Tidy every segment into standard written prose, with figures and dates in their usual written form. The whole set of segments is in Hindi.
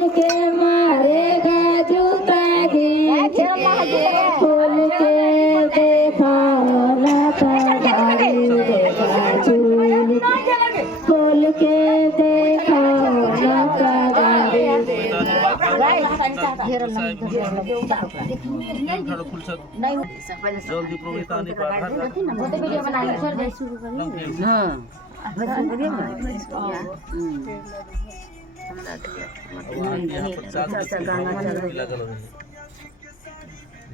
के मारेगा जूता खोल के देखा खोल के देखा जल्दी प्रोहितानी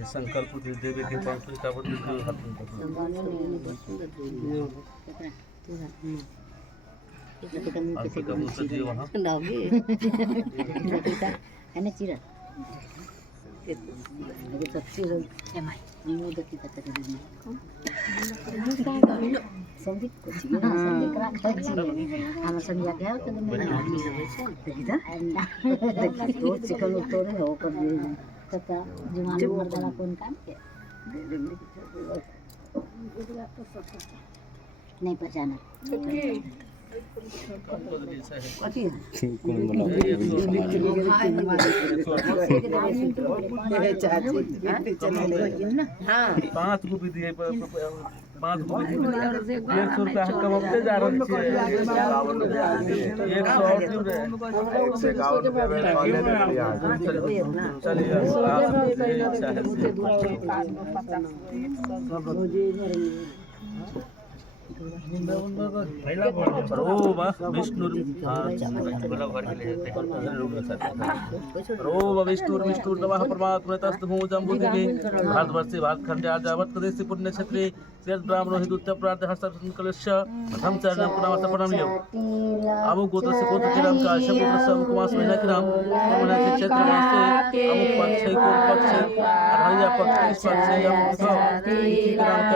संकल्प देवे के नहीं पहचाना पाँच रुपये दिए 5 रुपया कम होते जा रहे भारतवर्षे भारतखंडे आजावत प्रदेश पुण्य क्षेत्रे ब्राह्मणो हि उत्तरार्ध हस्तकलश्य प्रथम चरणं पुनः अमुक गोत्र से गोत्र के नाम का शब्द से अमुक मास महीना के नाम महीना के क्षेत्र में से अमुक पक्ष है कोन पक्ष है अरहरिया पक्ष इस पक्ष है अमुक के नाम का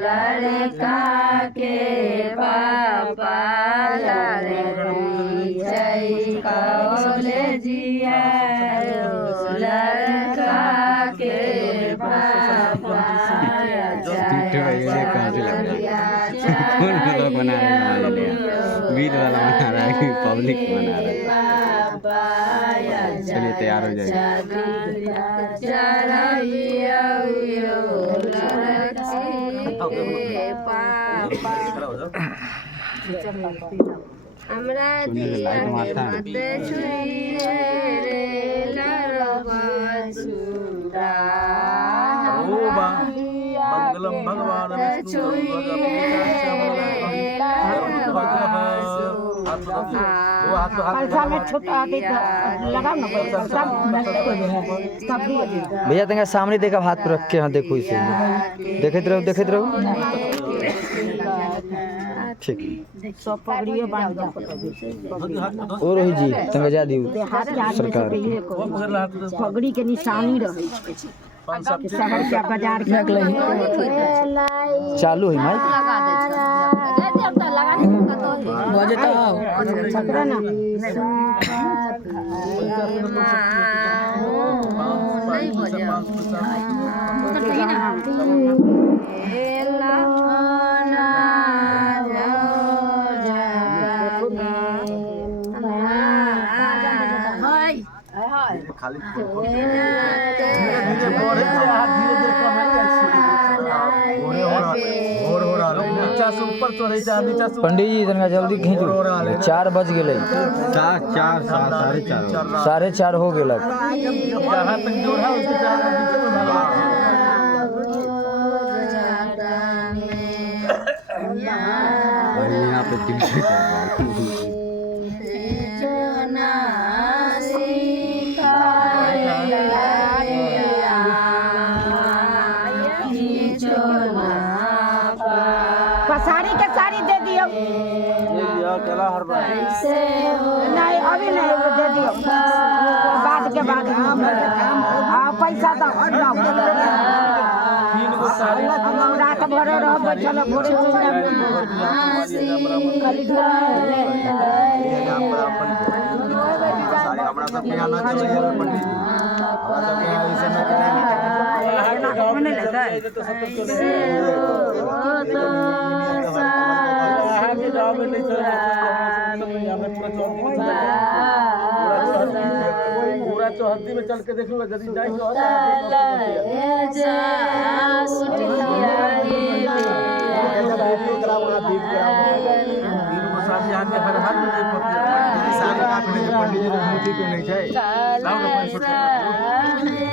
लड़का के पापा जिया लड़का के पापा बना रहा है वीर वाला बना रहा है पब्लिक बना रहा है। चलिए तैयार हो जाइए। हमरा दिया मत छुइए रे लरबसुरा मंगलम भगवान विष्णु भैया तंगा सामने देखा हाथ पे रख के हाँ देखो इसे देखते रहो ठीक और रही जी तंगा जा दियो सरकार पगड़ी के निशानी रहे शहर के बाजार के चालू है माइक बजे तो छकरा ना नहीं बजे पंडित जी तनिका जल्दी खींचो 4 बज गए 4:30 हो गए यहाँ पे साड़ी के साड़ी दे दियो नहीं अभी नहीं दे दियो बाद के बाद पैसा तो रात भर रह चलो भोरे तो सब कुछ चले आगे गांव में नहीं चल हमें पूरा चौहद्दी में चल के देख लो यदि जाए तो साथी आगे हर हाल में नहीं पहुंचे पंडित जी मोती पे नहीं जाए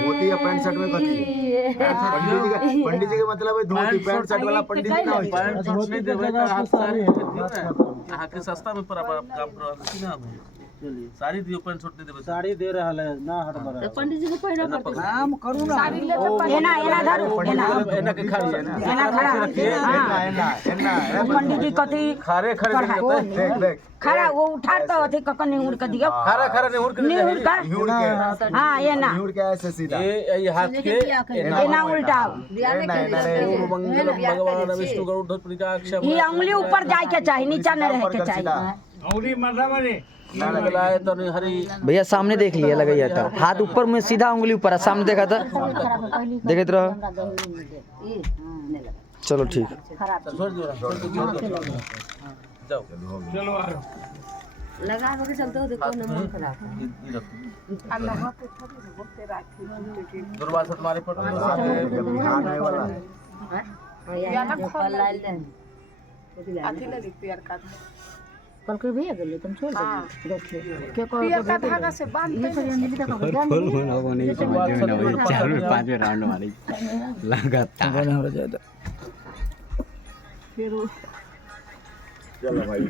मोती या पैंट शर्ट में कथी पंडित जी के मतलब है धोती पैंट शर्ट वाला पंडित जी ना होई पैंट शर्ट नहीं देबे त हाथ सारी हां के सस्ता में पर काम करा ना साड़ी दियो पैंट शर्ट नहीं देबे साड़ी दे रहा है ना हट बरा तो पंडित जी को पहिरा पड़ता काम करू ना साड़ी ले तो एना धरू एना के खाली है ना एना खड़ा एना पंडित जी कथी खारे देख खड़ा वो उठा तो अथी ककन नहीं उड़ के दियो खारा नहीं उड़ के नहीं उड़ का हिउड़ के हां एना हिउड़ के ऐसे सीधा ये हाथ के एना उल्टा ओम मंगलम भगवान विष्णु गरुड़ प्रकाश ये उंगली ऊपर जाए के चाहिए नीचे न रहे के चाहिए उंगली मारा मारे ना लगाए तो नहीं हरी भैया सामने देख लिया लगाइए था हाथ ऊपर में सीधा उंगली ऊपर है सामने देखा था देखते रहो चलो ठीक छोड़ दो जाओ चलो आ रहा लगा के चलते हो देखो न मन खराब दुर्वासा तुम्हारे पर बिहार में वाला या ना खोल लाइल दे अथी ले दिख यार का कल के भैया गेले तुम छोड़ दे देखिए के को का धागा से बांध ये तो अंजलि तक हो गया फुल होना वो नहीं समझ में ना वो 4-5 राउंड वाली लगातार हो जाता फिर चलो भाई